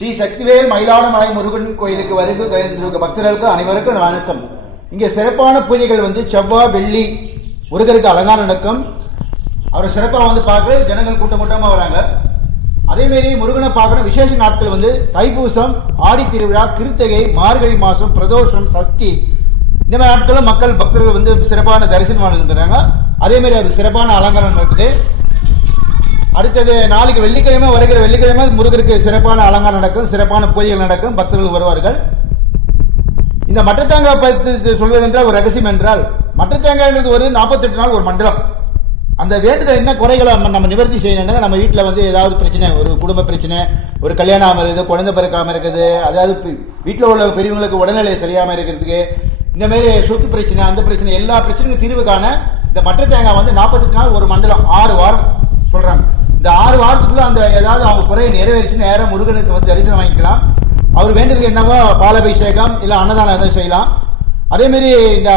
ஸ்ரீ சக்திவேல் மயிலாடுமலை முருகன் கோயிலுக்கு வருகை தந்திருக்க பக்தர்களுக்கு அனைவருக்கும் வணக்கம். இங்கே சிறப்பான பூஜைகள் வந்து செவ்வாய் வெள்ளி முருகருக்கு அலங்காரம் நடக்கும். அவரை சிறப்பாக வந்து பார்க்க ஜனங்கள் கூட்டம் கூட்டமாக வராங்க. அதேமாரி முருகனை பார்க்குற விசேஷ நாட்கள் வந்து தைப்பூசம் ஆடி திருவிழா கிருத்தகை மார்கழி மாசம் பிரதோஷம் சஷ்டி. இந்த மாதிரி நாட்களில் மக்கள் பக்தர்கள் வந்து சிறப்பான தரிசனம் வாழ்ந்துறாங்க அதேமாரி அது சிறப்பான அலங்காரம் இருக்குது அடுத்தது நாளைக்கு வெள்ளிக்கிழமை வருகிற வெள்ளிக்கிழமை முருகருக்கு சிறப்பான அலங்காரம் நடக்கும் சிறப்பான பூஜைகள் நடக்கும் பக்தர்கள் வருவார்கள். இந்த மட்டத்தேங்காய் பற்றி சொல்வதென்றால் ஒரு ரகசியம் என்றால் மட்டத்தேங்காய்ன்றது ஒரு நாற்பத்தெட்டு நாள் ஒரு மண்டலம். அந்த வேண்டுதல் என்ன குறைகளை நம்ம நம்ம நிவர்த்தி செய்யணும்னா நம்ம வீட்டில் வந்து ஏதாவது பிரச்சனை ஒரு குடும்ப பிரச்சனை ஒரு கல்யாணம் ஆகாம இருக்குது குழந்தை பிறக்காம இருக்குது அதாவது வீட்டில் உள்ள பெரியவங்களுக்கு உடல்நிலை சரியாம இருக்கிறதுக்கு இந்த மாதிரி சொத்து பிரச்சனை அந்த பிரச்சனை எல்லா பிரச்சனைக்கும் தீர்வு காண இந்த மற்ற தேங்காய் வந்து நாற்பத்தெட்டு நாள் ஒரு மண்டலம் ஆறு வாரம். இந்த ஆறு வாரத்துக்குள்ள அந்த ஏதாவது அவங்க குறையை நிறைவேறிச்சு நேரம் முருகனுக்கு வந்து தரிசனம் வாங்கிக்கலாம். அவர் வேண்டியதுக்கு என்னவோ பாலபிஷேகம் இல்ல அன்னதானம் எதாவது செய்யலாம். அதேமாரி இந்த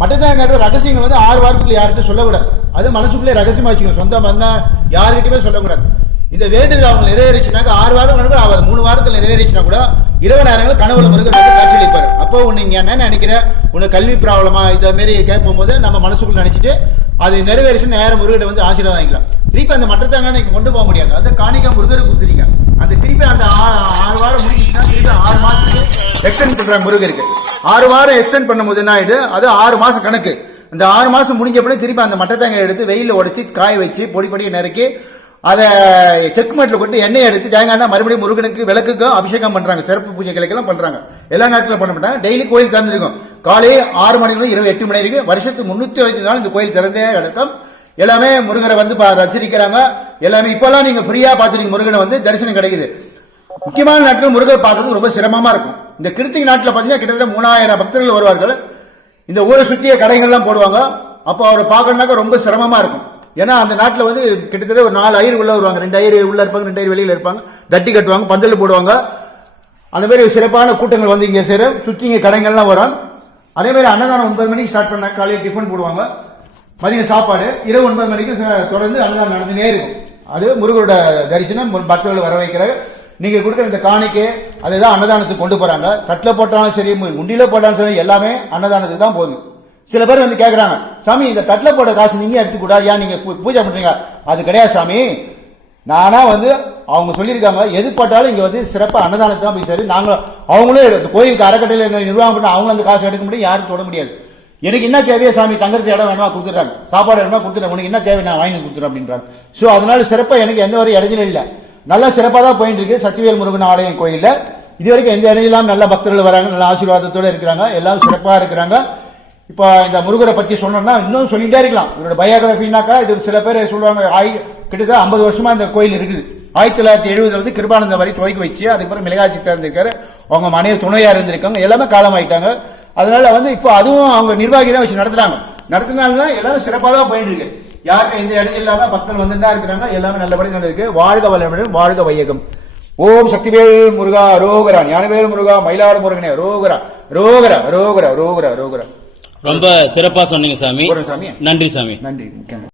மட்டத்தேங்காய் ரகசியங்கள் வந்து ஆறு வாரத்துக்குள்ள யார்கிட்ட சொல்லக்கூடாது. அது மனசுக்குள்ளே ரகசியமாக வச்சுக்கணும். சொந்தம் வந்தால் யாருக்கிட்டையுமே சொல்லக்கூடாது. இந்த வேண்டுதல் அவங்க நிறைவேறிச்சுனாக்க ஆறு வாரம் கணக்கு ஆகாது. மூணு வாரத்தில் நிறைவேறிச்சுனா கூட இரவு நேரங்கள் கனவுல முருகன் வந்து காட்சியளிப்பார் அப்போ உன்னை நீ என்ன நினைக்கிற? உனக்கு கல்வி ப்ராப்ளமா? இதை மாரி கேட்கும் போது நம்ம மனசுக்குள்ள நினைச்சிட்டு அது நிறைவேறிச்சு நேரம் முருகன் வந்து ஆசீர்வாதம் வாங்கிக்கலாம். திருப்பி அந்த மட்டத்தாங்க நீங்க கொண்டு போக முடியாது. அந்த காணிக்கா முருகருக்கு கொடுத்துருங்க அந்த திருப்பி அந்த ஆ- ஆறு வாரம் முடிஞ்சிச்சுன்னா திருப்பி ஆறு மாசத்துக்கு எக்ஸ்டெண்ட் பண்றாங்க முருகருக்கு. ஆறு வாரம் எக்ஸ்டெண்ட் பண்ணும்போது என்ன ஆயிடு? அது ஆறு மாசம் கணக்கு. இந்த ஆறு மாசம் முடிஞ்ச திருப்பி அந்த மட்டத்தேங்காய் எடுத்து வெயில உடைச்சி காய வச்சு பொடி பொடியை நறுக்கி அதை செக்குமேட்டில் கொண்டு எண்ணெய் எடுத்து தேங்காய் மறுபடியும் முருகனுக்கு விளக்குக்கும் அபிஷேகம் பண்றாங்க. சிறப்பு பூஜைகளுக்கெல்லாம் பண்றாங்க. எல்லா நாட்களும் பண்ண மாட்டாங்க. டெய்லி கோயில் திறந்திருக்கும் காலையே ஆறு மணிலிருந்து இருபது எட்டு மணி வரைக்கும் வருஷத்துக்கு முன்னூத்தி அறுபத்தி நாள் இந்த கோயில் திறந்தே கிடக்கும் எல்லாமே முருகனை வந்து பா- ரசிக்கிறாங்க எல்லாமே இப்பெல்லாம் நீங்க ஃப்ரீயா பாத்துருக்கீங்க முருகனை வந்து தரிசனம் கிடைக்குது. முக்கியமான நாட்டில் முருகர் பார்க்கறது ரொம்ப சிரமமா இருக்கும். இந்த கிருத்திகை நாட்டில் பார்த்தீங்கன்னா கிட்டத்தட்ட மூணாயிரம் பக்தர்கள் வருவார்கள். இந்த ஊரை சுற்றிய கடைகள்லாம் போடுவாங்க. அப்போ அவரை பார்க்கணுனாக்க ரொம்ப சிரமமா இருக்கும். ஏன்னா அந்த நாட்டில் வந்து கிட்டத்தட்ட ஒரு நாலு ஐயர் உள்ள வருவாங்க. ரெண்டு ஐயர் உள்ள இருப்பாங்க ரெண்டு ஐயர் வெளியில் இருப்பாங்க. தட்டி கட்டுவாங்க பந்தல் போடுவாங்க. அந்த மாதிரி சிறப்பான கூட்டங்கள் வந்து இங்கே சேரும். சுற்றி இங்கே கடைகள்லாம் வரும். அதே மாதிரி அன்னதானம் ஒன்பது மணிக்கு ஸ்டார்ட் பண்ணாங்க காலையில் டிஃபன் போடுவாங்க. மதியம் சாப்பாடு இரவு ஒன்பது மணிக்கு தொடர்ந்து அன்னதானம் நடந்துனே இருக்கும் அது முருகரோட தரிசனம் பக்தர்கள் வர வைக்கிறாங்க நீங்க கொடுக்குற இந்த காணிக்கை அதுதான் அன்னதானத்துக்கு கொண்டு போறாங்க. தட்டில் போட்டாலும் சரி உண்டியில் உண்டியில போட்டாலும் சரி எல்லாமே அன்னதானத்துக்கு தான் போகுது. சில பேர் வந்து கேட்குறாங்க சாமி இந்த தட்டில் போட்ட காசு நீங்கள் எடுத்துக்கூடாது ஏன் நீங்கள் பூஜை பண்ணுறீங்க அது கிடையாது சாமி. நானாக வந்து அவங்க சொல்லியிருக்காங்க எது பட்டாலும் இங்கே வந்து சிறப்பாக அன்னதானத்தை தான் போய் சரி. நாங்களும் அவங்களும் இந்த கோயிலுக்கு அறக்கட்டளை நிர்வாகம் பண்ண அவங்களும் அந்த காசு எடுக்க முடியும் யாரும் தொட முடியாது. எனக்கு என்ன தேவையோ சாமி தங்கறது இடம் வேணுமா கொடுத்துட்றாங்க. சாப்பாடு வேணுமா கொடுத்துட்டாங்க உனக்கு என்ன தேவை நான் வாங்கி கொடுத்துறேன் அப்படின்றாங்க. ஸோ அதனால சிறப்பாக எனக்கு எந்த ஒரு இடைஞ்சலும் இல்லை. நல்லா சிறப்பாக தான் போயிட்டு இருக்கு சத்திவேல் முருகன் ஆலயம் கோயிலில். இது வரைக்கும் எந்த இடையிலாம் நல்ல பக்தர்கள் வராங்க நல்ல ஆசீர்வாதத்தோடு இருக்கிறாங்க. எல்லாம் சிறப்பாக இருக்கிறாங்க. இப்போ இந்த முருகரை பத்தி சொன்னோம்னா இன்னும் சொல்லிட்டே இருக்கலாம். இவரோட பயோகிராஃபினாக்கா இது சில பேர் சொல்லுவாங்க ஆய் கிட்டத்தட்ட ஐம்பது வருஷமா இந்த கோயில் இருக்குது. ஆயிரத்தி தொள்ளாயிரத்தி எழுபதுல வந்து கிருபானந்த வரை துவக்கி வச்சு அதுக்கப்புறம் மிளகாய் சித்தா இருந்திருக்காரு. அவங்க மனைவி துணையா இருந்திருக்காங்க. எல்லாமே காலமாயிட்டாங்க. அதனால வந்து இப்போ அதுவும் அவங்க நிர்வாகி தான் வச்சு நடத்துறாங்க. நடத்தினால எல்லாரும் சிறப்பாக தான் போயிட்டு இருக்கு யாருக்கும் எந்த இடம் இல்லாம பக்தர்கள் வந்துட்டு தான் இருக்கிறாங்க. எல்லாமே நல்லபடி நடந்திருக்கு. வாழ்க வளமுடன் வாழ்க வையகம். ஓம் சக்திவேல் முருகா ரோகரா. ஞானவேல் முருகா மயிலாடு முருகனே ரோகரா. ரோகரா ரோகரா ரோகரா ரோகரா. ரொம்ப சிறப்பா சொன்னீங்க சாமி. நன்றி சாமி. நன்றி.